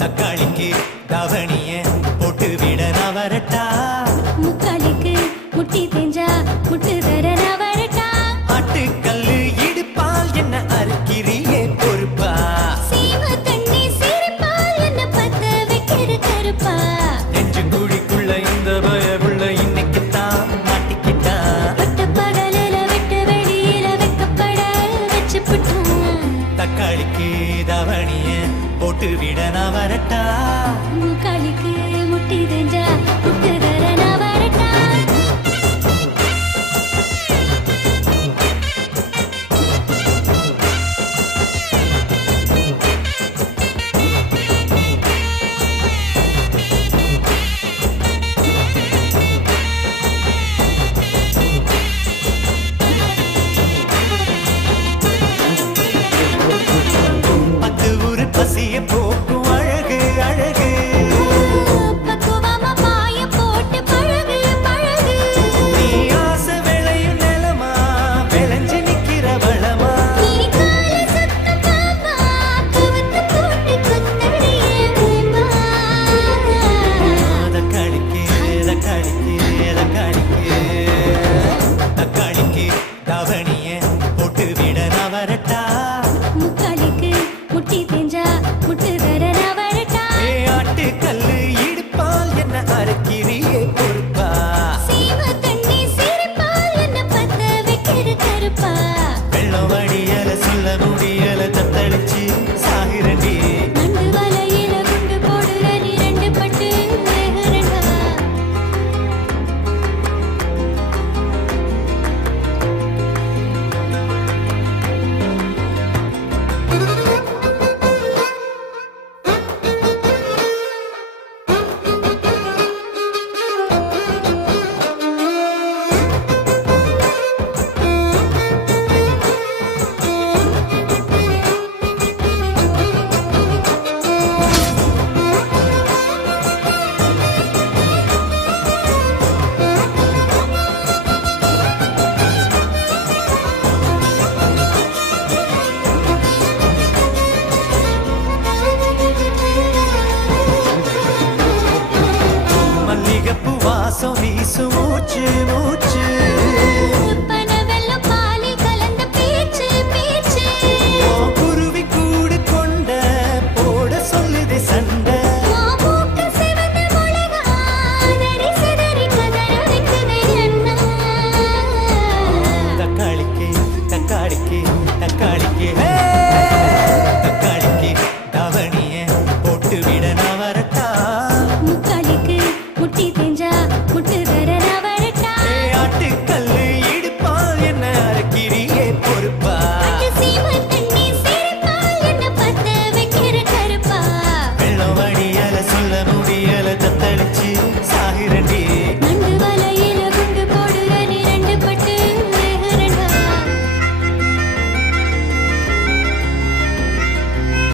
தக்காளிக்கு தவணிய போட்டு விட நான் வரட்டா, முக்காலிக்கு முட்டி தேஞ்சா முட்டு தர நான் வரட்டா, ஆட்டுக்கல்லு இடுப்பால் என்ன அறுக்கிறியே பொறுப்பா, சீம தண்ணி சிரிப்பால் என்ன பத்த வைக்கிற கருப்பா, நெஞ்சுங்குழிக்குள்ள இந்த பயவுள்ள இன்னைக்குத்தான் மாட்டிக்கிட்டா, பட்ட பகலில வெட்ட வெளியில வைக்கப்பட வச்சு புட்டோம். தக்காளிக்கு தவணிய போட்டு விட நான் வரட்டா.